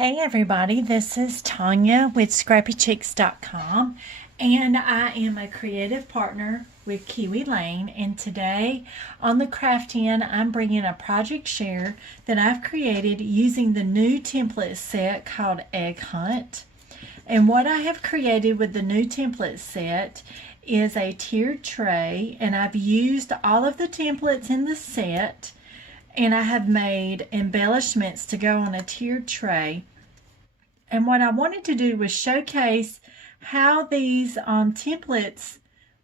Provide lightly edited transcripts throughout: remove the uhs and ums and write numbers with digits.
Hey everybody, this is Tonya with scrappychicks.com, and I am a creative partner with Kiwi Lane, and today on the craft end I'm bringing a project share that I've created using the new template set called Egg Hunt. And what I have created with the new template set is a tiered tray, and I've used all of the templates in the set, and I have made embellishments to go on a tiered tray. And what I wanted to do was showcase how these templates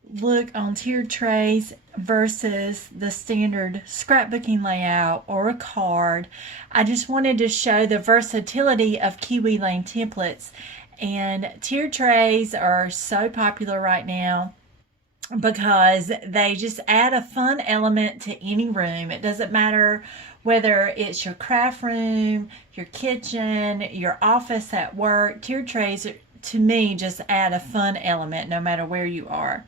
look on tiered trays versus the standard scrapbooking layout or a card. I just wanted to show the versatility of Kiwi Lane templates. And tiered trays are so popular right now because they just add a fun element to any room. It doesn't matter whether it's your craft room, your kitchen, your office at work. Tiered trays, to me, just add a fun element no matter where you are.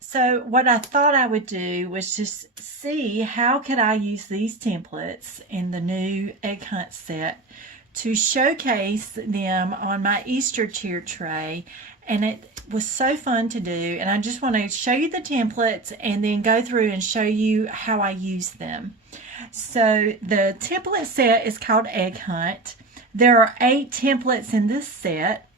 So what I thought I would do was just see how could I use these templates in the new Egg Hunt set to showcase them on my Easter tiered tray. And it was so fun to do, and I just want to show you the templates and then go through and show you how I use them. So the template set is called Egg Hunt. There are 8 templates in this set.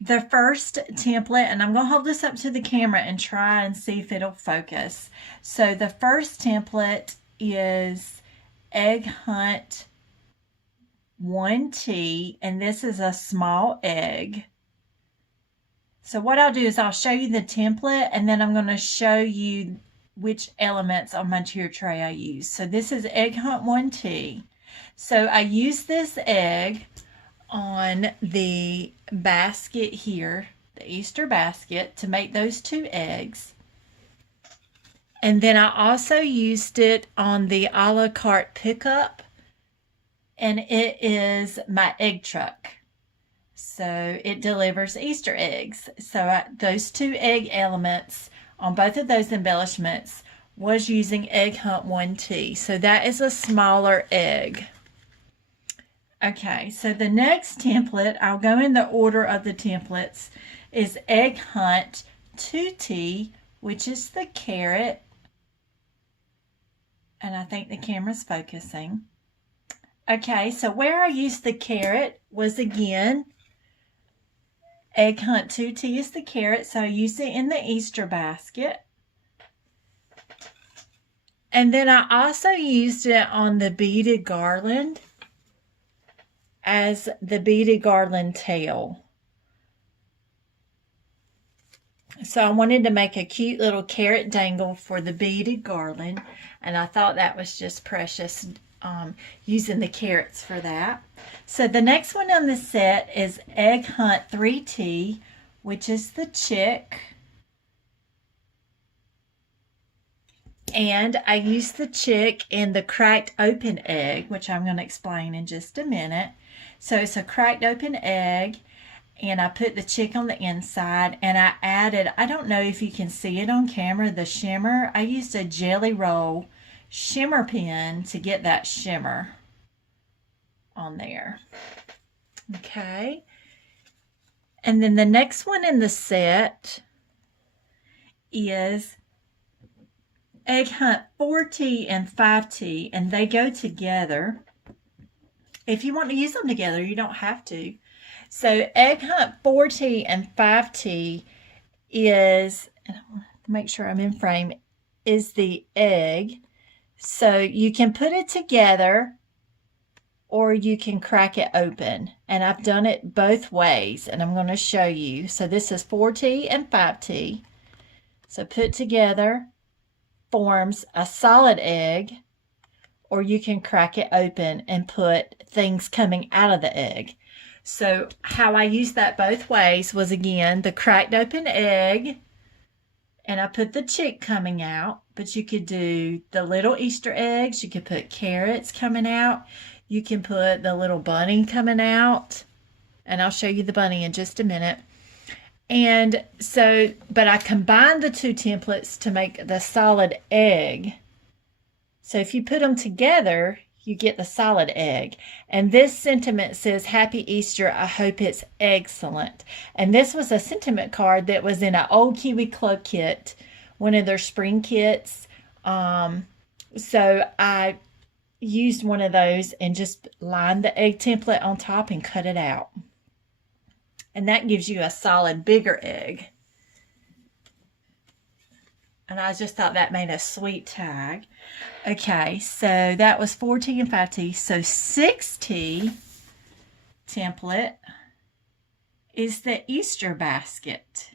The first template, and I'm going to hold this up to the camera and try and see if it'll focus. So the first template is Egg Hunt 1T, and this is a small egg. So what I'll do is I'll show you the template, and then I'm going to show you which elements on my tier tray I use. So this is Egg Hunt 1T. So I use this egg on the basket here, the Easter basket, to make those 2 eggs. And then I also used it on the a la carte pickup, and it is my egg truck. So it delivers Easter eggs. So those 2 egg elements on both of those embellishments was using Egg Hunt 1T. So that is a smaller egg. Okay, so the next template, I'll go in the order of the templates, is Egg Hunt 2T, which is the carrot. And I think the camera's focusing. Okay, so where I used the carrot was again, Egg Hunt 2T is the carrot, so I used it in the Easter basket. And then I also used it on the beaded garland as the beaded garland tail. So I wanted to make a cute little carrot dangle for the beaded garland, and I thought that was just precious, using the carrots for that. So the next one on the set is Egg Hunt 3T, which is the chick. And I used the chick in the cracked open egg, which I'm going to explain in just a minute. So it's a cracked open egg, and I put the chick on the inside, and I added, I don't know if you can see it on camera, the shimmer. I used a Jelly Roll shimmer pen to get that shimmer on there. Okay. And then the next one in the set is Egg Hunt 4T and 5T, and they go together. If you want to use them together, you don't have to. So Egg Hunt 4T and 5T is, and I want to make sure I'm in frame, is the egg. So you can put it together or you can crack it open. And I've done it both ways, and I'm going to show you. So this is 4T and 5T. So put together forms a solid egg, or you can crack it open and put things coming out of the egg. So how I used that both ways was, again, the cracked open egg, and I put the chick coming out, but you could do the little Easter eggs, you could put carrots coming out, you can put the little bunny coming out, and I'll show you the bunny in just a minute. And so, but I combined the 2 templates to make the solid egg. So if you put them together, you get the solid egg. And this sentiment says, Happy Easter, I hope it's excellent. And this was a sentiment card that was in an old Kiwi Club kit, one of their spring kits. So I used one of those and just lined the egg template on top and cut it out. And that gives you a solid, bigger egg. And I just thought that made a sweet tag. Okay, so that was 4T and 5T. So 6T template is the Easter basket.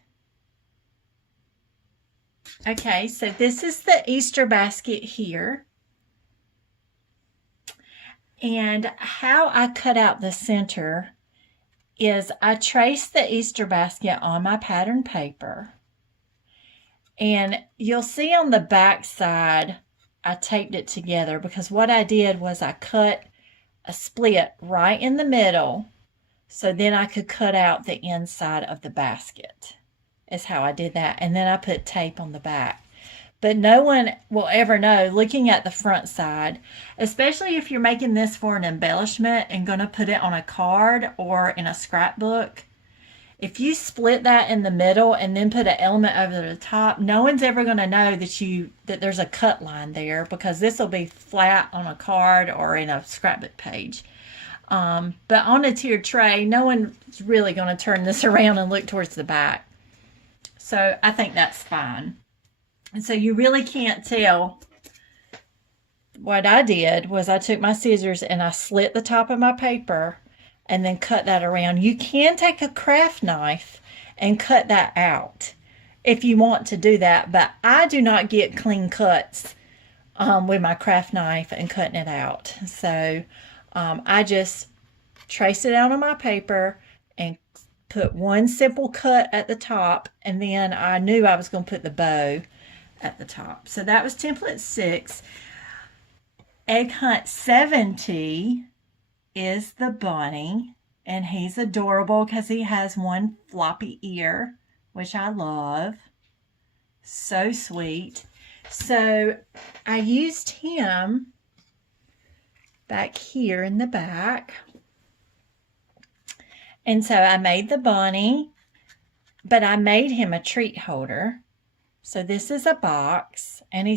Okay, so this is the Easter basket here. And how I cut out the center is I traced the Easter basket on my pattern paper. And you'll see on the back side, I taped it together because what I did was I cut a split right in the middle so then I could cut out the inside of the basket. Is how I did that. And then I put tape on the back. But no one will ever know looking at the front side, especially if you're making this for an embellishment and going to put it on a card or in a scrapbook. If you split that in the middle and then put an element over the top, no one's ever going to know that there's a cut line there because this will be flat on a card or in a scrapbook page. But on a tiered tray, no one's really going to turn this around and look towards the back. So I think that's fine. And so you really can't tell. What I did was I took my scissors and I slit the top of my paper and then cut that around. You can take a craft knife and cut that out if you want to do that, but I do not get clean cuts with my craft knife and cutting it out. So I just traced it out on my paper and put one simple cut at the top, and then I knew I was going to put the bow at the top. So that was template 6. Egg Hunt 7T is the bunny, and he's adorable because he has one floppy ear, which I love. So sweet. So I used him back here in the back. And so I made the bunny, but I made him a treat holder. So this is a box, and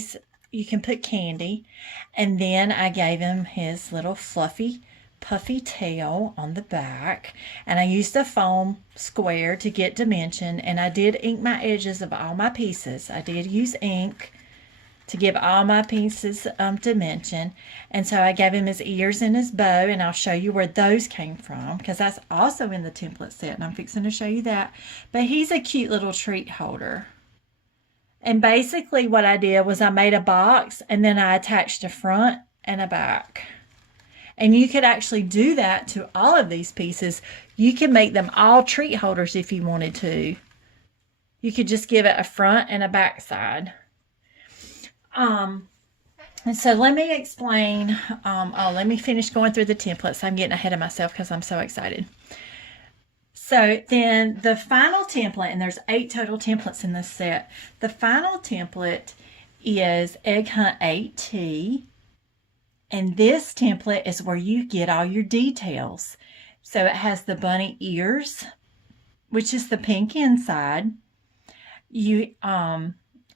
you can put candy. And then I gave him his little fluffy, puffy tail on the back. And I used a foam square to get dimension. And I did ink my edges of all my pieces. I did use ink to give all my pieces dimension. And so I gave him his ears and his bow, and I'll show you where those came from because that's also in the template set, and I'm fixing to show you that. But he's a cute little treat holder. And basically what I did was I made a box and then I attached a front and a back. And you could actually do that to all of these pieces. You can make them all treat holders if you wanted to. You could just give it a front and a back side. And so let me explain, let me finish going through the templates. I'm getting ahead of myself because I'm so excited. So then the final template, and there's 8 total templates in this set. The final template is Egg Hunt 8T. And this template is where you get all your details. So it has the bunny ears, which is the pink inside.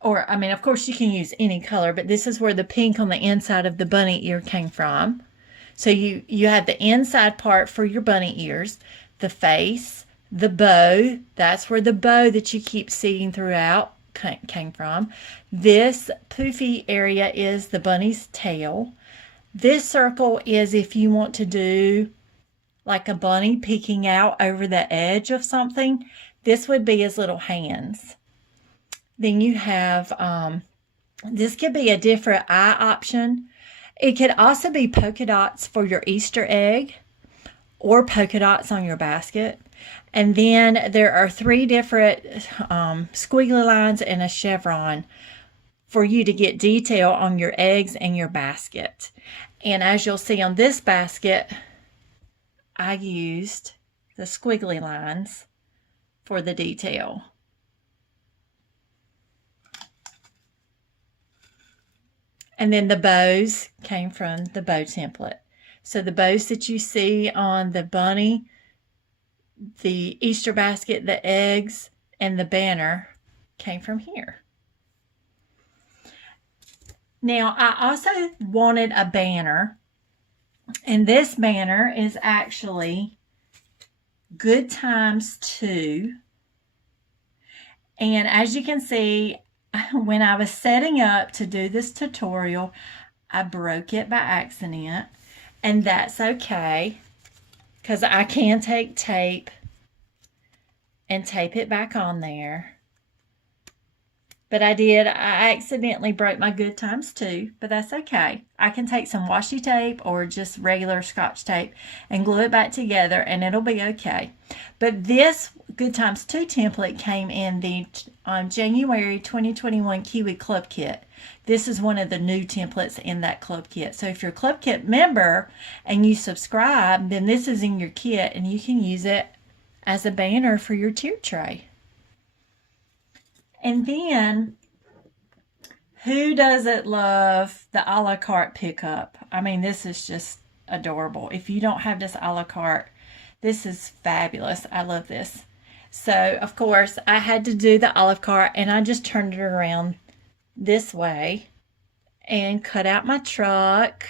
Of course you can use any color, but this is where the pink on the inside of the bunny ear came from. So you have the inside part for your bunny ears, the face, the bow. That's where the bow that you keep seeing throughout came from. This poofy area is the bunny's tail. This circle is if you want to do like a bunny peeking out over the edge of something. This would be his little hands. Then you have, this could be a different eye option. It could also be polka dots for your Easter egg or polka dots on your basket. And then there are 3 different squiggly lines and a chevron for you to get detail on your eggs and your basket. And as you'll see on this basket, I used the squiggly lines for the detail. And then the bows came from the bow template. So the bows that you see on the bunny, the Easter basket, the eggs, and the banner came from here. Now, I also wanted a banner, and this banner is actually Good Times 2. And as you can see, when I was setting up to do this tutorial, I broke it by accident, and that's okay, because I can take tape and tape it back on there. But I accidentally broke my Good Times 2, but that's okay. I can take some washi tape or just regular Scotch tape and glue it back together, and it'll be okay. But this Good Times 2 template came in the January 2021 Kiwi Club Kit. This is one of the new templates in that Club Kit. So if you're a Club Kit member and you subscribe, then this is in your kit, and you can use it as a banner for your tier tray. And then, who doesn't love the a la carte pickup? I mean, this is just adorable. If you don't have this a la carte, this is fabulous. I love this. So, of course, I had to do the a la carte, and I just turned it around this way and cut out my truck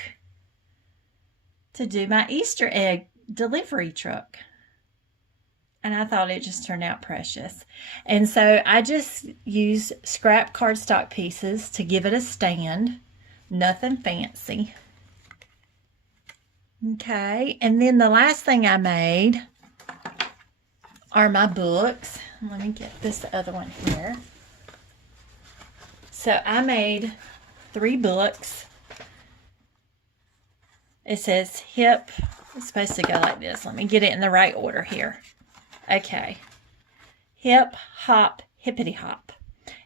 to do my Easter egg delivery truck. And I thought it just turned out precious. And so I just used scrap cardstock pieces to give it a stand. Nothing fancy. Okay, and then the last thing I made are my books. Let me get this other one here. So I made 3 books. It says hip. It's supposed to go like this. Let me get it in the right order here. Okay, hip, hop, hippity hop.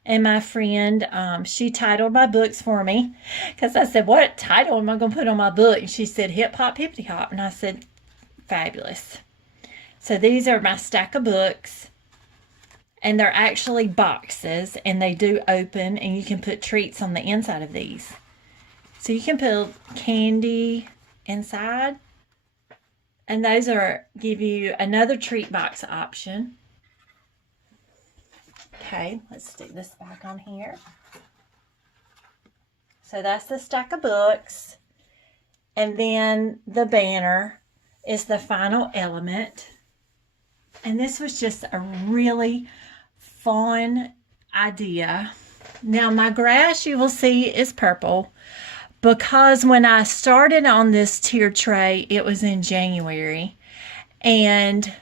And my friend, she titled my books for me, because I said, what title am I going to put on my book? And she said, hip, hop, hippity hop. And I said, fabulous. So these are my stack of books, and they're actually boxes, and they do open, and you can put treats on the inside of these. So you can put candy inside. And those give you another treat box option. Okay, let's stick this back on here. So that's the stack of books. And then the banner is the final element. And this was just a really fun idea. Now my grass, you will see, is purple, because when I started on this tier tray, it was in January, and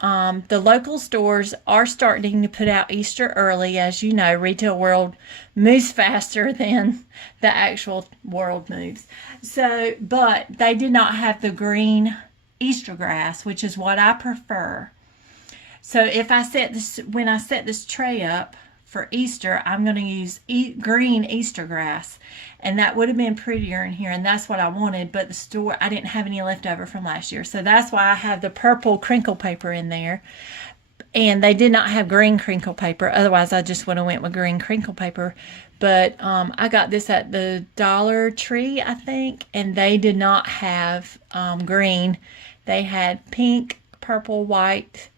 the local stores are starting to put out Easter early. As you know, retail world moves faster than the actual world moves. So, but they did not have the green Easter grass, which is what I prefer. So if I when I set this tray up for Easter, I'm going to use green Easter grass, and that would have been prettier in here, and that's what I wanted. But the store, I didn't have any left over from last year, so that's why I have the purple crinkle paper in there. And they did not have green crinkle paper, otherwise I just would have went with green crinkle paper. But I got this at the Dollar Tree, I think, and they did not have green. They had pink, purple, white,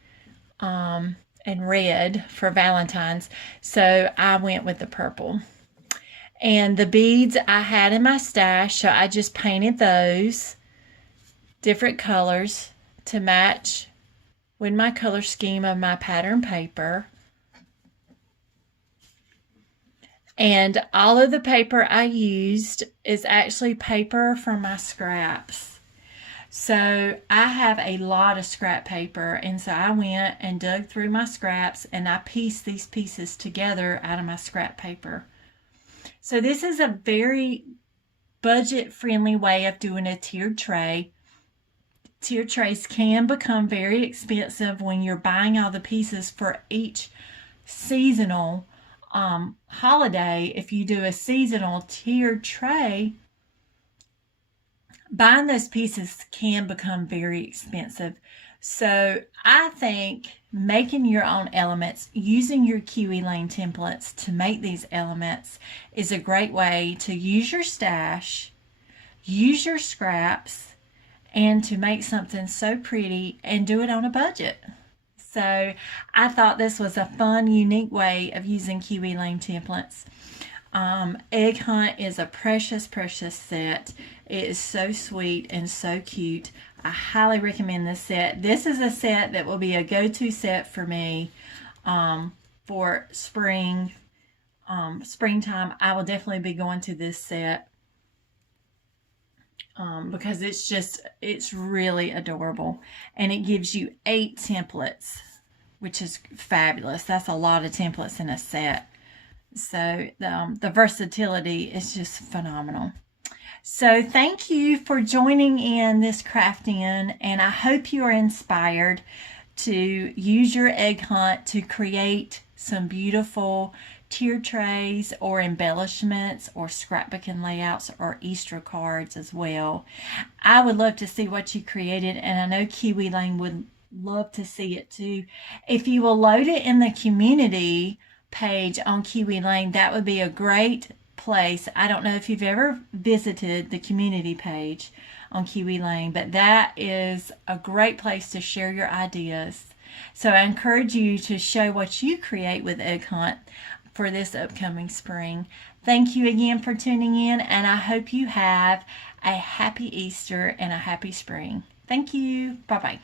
and red for Valentine's, so I went with the purple. And the beads I had in my stash, so I just painted those different colors to match with my color scheme of my pattern paper. And all of the paper I used is actually paper from my scraps. So I have a lot of scrap paper, and so I went and dug through my scraps, and I pieced these pieces together out of my scrap paper. So this is a very budget-friendly way of doing a tiered tray. Tiered trays can become very expensive when you're buying all the pieces for each seasonal holiday. If you do a seasonal tiered tray, buying those pieces can become very expensive. So I think making your own elements, using your Kiwi Lane templates to make these elements is a great way to use your stash, use your scraps, and to make something so pretty and do it on a budget. So I thought this was a fun, unique way of using Kiwi Lane templates. Egg Hunt is a precious, precious set. It is so sweet and so cute. I highly recommend this set. This is a set that will be a go-to set for me for springtime. I will definitely be going to this set because it's really adorable. And it gives you 8 templates, which is fabulous. That's a lot of templates in a set. So the versatility is just phenomenal. So thank you for joining in this craft in, and I hope you are inspired to use your egg hunt to create some beautiful tier trays or embellishments or scrapbooking layouts or Easter cards as well. I would love to see what you created, and I know Kiwi Lane would love to see it too. If you will load it in the community page on Kiwi Lane, that would be a great place. I don't know if you've ever visited the community page on Kiwi Lane, but that is a great place to share your ideas. So I encourage you to show what you create with Egg Hunt for this upcoming spring. Thank you again for tuning in, and I hope you have a happy Easter and a happy spring. Thank you. Bye-bye.